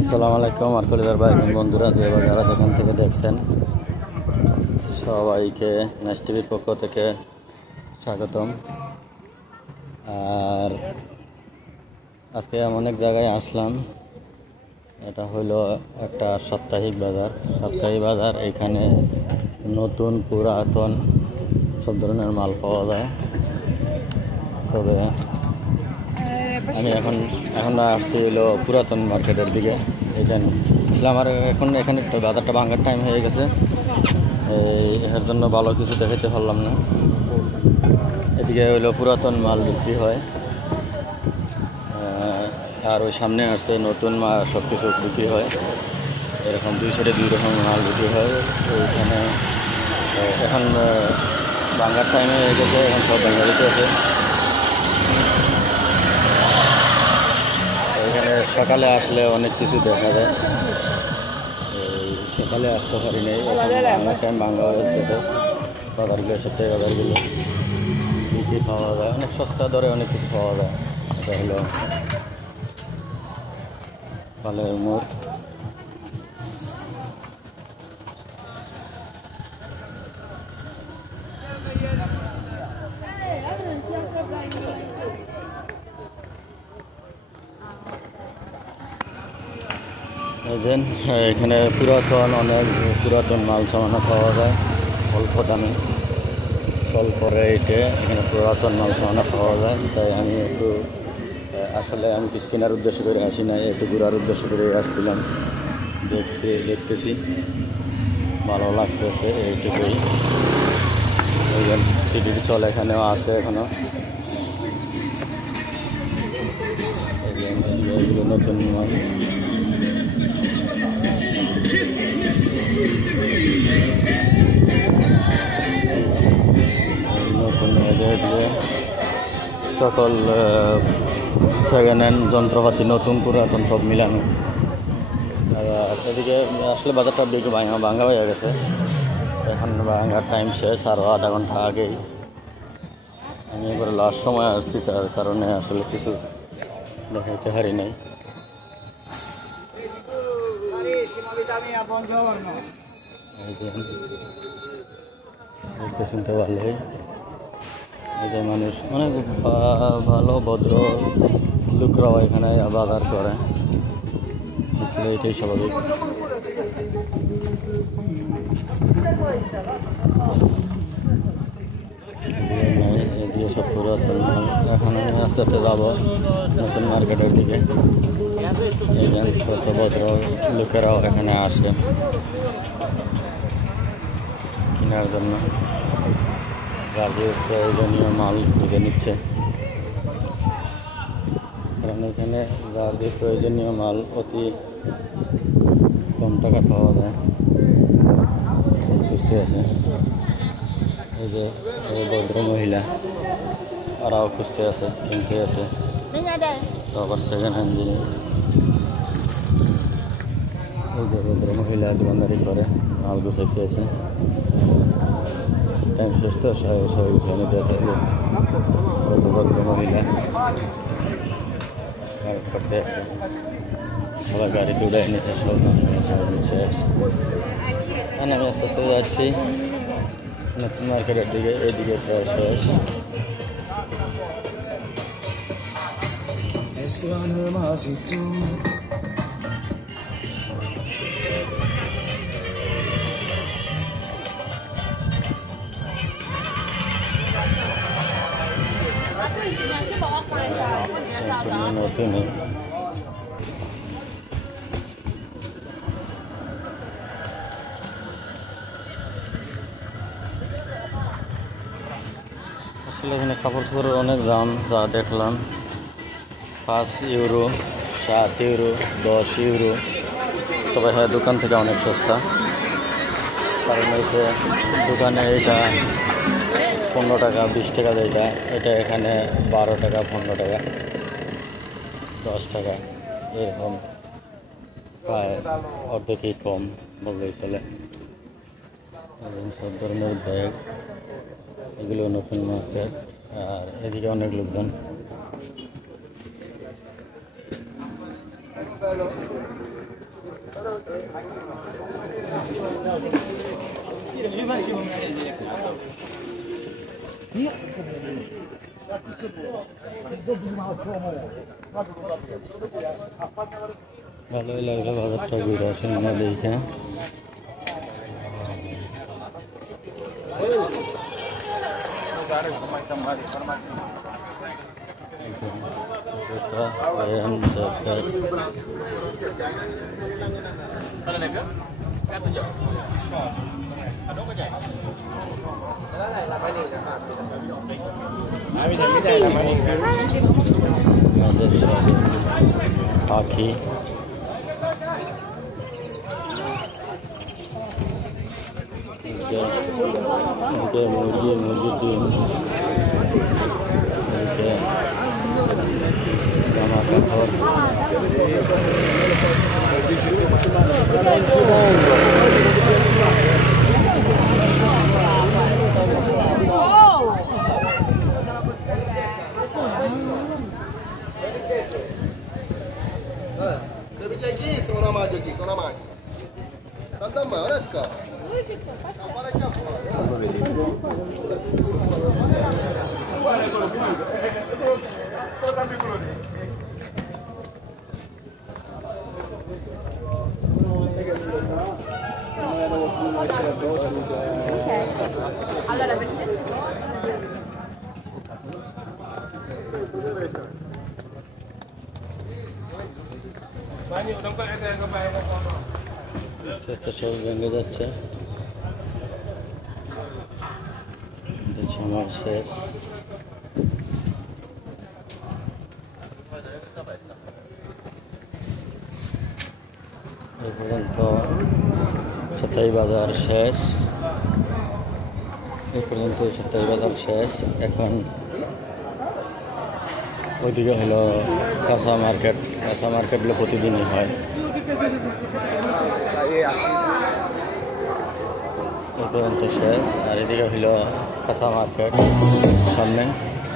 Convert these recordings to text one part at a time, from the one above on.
আসসালামু আলাইকুম আর কলিজার ভাই বন্ধুরা, যে যারা যেখান থেকে দেখছেন সবাইকে নেক্সট টিভির পক্ষ থেকে স্বাগতম। আর আজকে এমন এক জায়গায় আসলাম, এটা হলো একটা সাপ্তাহিক বাজার। এখানে নতুন পুরাতন সব ধরনের মাল পাওয়া যায়। তবে আমি এখন আসছি হলো পুরাতন মার্কেটের দিকে। এখানে আমার এখানে একটা বাজারটা ভাঙার টাইম হয়ে গেছে, এর জন্য ভালো কিছু দেখাতে পারলাম না। এদিকে হলো পুরাতন মাল বিক্রি হয়, আর ওই সামনে আসছে নতুন মাল, সব কিছু বিক্রি হয়। এরকম দুই সাইডে দুই রকম মাল বিক্রি হয়। ওইখানে এখন ভাঙার টাইম হয়ে গেছে, এখন সব ভাঙা দিতে আছে। এখানে সকালে আসলে অনেক কিছু দেখা যায়, সকালে আসতে পারি নাই, এখন টাইম ভাঙা হচ্ছে। বাজারগুলো সপ্তাহে বাজারগুলো কী কী পাওয়া যায়, অনেক সস্তা দরে অনেক কিছু পাওয়া যায়। এটা হলো পালের মোড়। এখানে অনেক পুরাতন মাল সামানা পাওয়া যায় অল্প দামে, স্বল্প রেটে এখানে পুরাতন মাল সামানা পাওয়া যায়। তাই আমি আসলে কিছু কেনার উদ্দেশ্য করে আসি না, একটু ঘোরার উদ্দেশ্য করে আসছিলাম। দেখতেছি ভালো লাগতেছে, এইটুকুই। সিটির চল এখানেও আছে এখনো। নতুন মাল সকল সেকেন্ড হ্যান্ড যন্ত্রপাতি, নতুন পুরাতন সব মিলানো। এদিকে আসলে বাজারটা একটু ভাঙা হয়ে গেছে, এখন ভাঙার টাইম শেষ, আরও আধা ঘন্টা আগেই। আমি এবারে লাস্ট সময় আসছি, তার কারণে আসলে কিছু দেখাইতে পারি নাই। শুনতে ভালোই, এই যে মানুষ অনেক ভালো ভদ্র লোকরাও এখানে বাজার করে, আসলে এটাই স্বাভাবিক। এদিকে সব পুরাতন মাল। এখন আমি আস্তে আস্তে যাবো নতুন মার্কেটের দিকে। এই যে কত ভদ্র লোকেরাও এখানে আসে কেনার জন্য, যাদের প্রয়োজনীয় মাল খুঁজে নিচ্ছে। কারণ এখানে যাদের প্রয়োজনীয় মাল অতি কম টাকা পাওয়া যায়, খুঁজতে আছে। এই যে ভদ্র মহিলা, ওরাও খুঁজতে আছে, কিনতে আছে। তো আবার সেকেন্ড হ্যান্ড জিনিস। এই যে ভদ্র মহিলা দোকানদারি করে, মাল গুছাইতে আছে। টাইম শেষ তো, সবাই গুছাই নিতে আছে। ভদ্র মহিলা করতে আছে, সবাই গাড়িতে উড়ে নিচ্ছে, সব শেষ। আমি আস্তে আস্তে যাচ্ছি নতুন মার্কেটের দিকে, এইদিকে প্রায় শেষ। নতুন আসলে এখানে কাপড় চোপড়ের অনেক দাম, যা দেখলাম 5 ইউরো, 7 ইউরো, 10 ইউরো। তবে হ্যাঁ, দোকান থেকে অনেক সস্তা। কারণ হচ্ছে দোকানে এটা 15 টাকা 20 টাকা, এটা এখানে 12 টাকা 15 টাকা 10 টাকা, এরকম প্রায় অর্ধেকই কম বললেই চলে। সব ধরনের ব্যাগ, এগুলো নতুন মার্কেট। আর এদিকে অনেক লোকজন। ভালোই লাগলো বাজারটা ঘুরে আসে না দেখে। পাখি মুরগি মুরগির ডিম জামা কাপড় Sono magici, sono magici. Tanta marca. Allora, perché? আস্তে আস্তে সব ভেঙে যাচ্ছে, সময় শেষ। এই পর্যন্ত সাপ্তাহিক বাজার শেষ, এই পর্যন্ত সাপ্তাহিক বাজার শেষ। এখন ওইদিকে হলো কাঁচা মার্কেট। কাঁচা মার্কেটগুলো প্রতিদিনই হয়। এই পর্যন্ত শেষ। আর এদিকে হলো কাঁচা মার্কেট সামনে।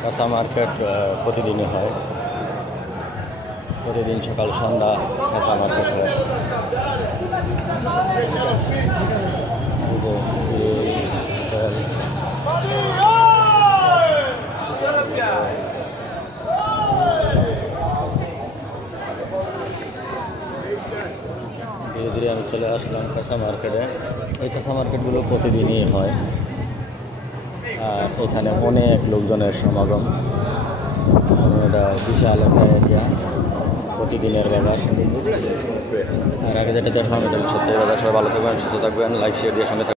কাঁচা মার্কেট প্রতিদিনই হয়, প্রতিদিন সকাল সন্ধ্যা কাঁচা মার্কেট হয়। ধীরে ধীরে আমি চলে আসলাম কাঁচা মার্কেটে। এই কাঁচা মার্কেটগুলো প্রতিদিনই হয়, আর এখানে অনেক লোকজনের সমাগম। এটা বিশাল একটা এরিয়া, প্রতিদিনের বাজার। আর আগে যেটা দেখলাম এটা সত্যি বাজার। সবাই ভালো থাকবেন, সুস্থ থাকবেন, লাইক শেয়ার দিয়ে সঙ্গে থাকবেন।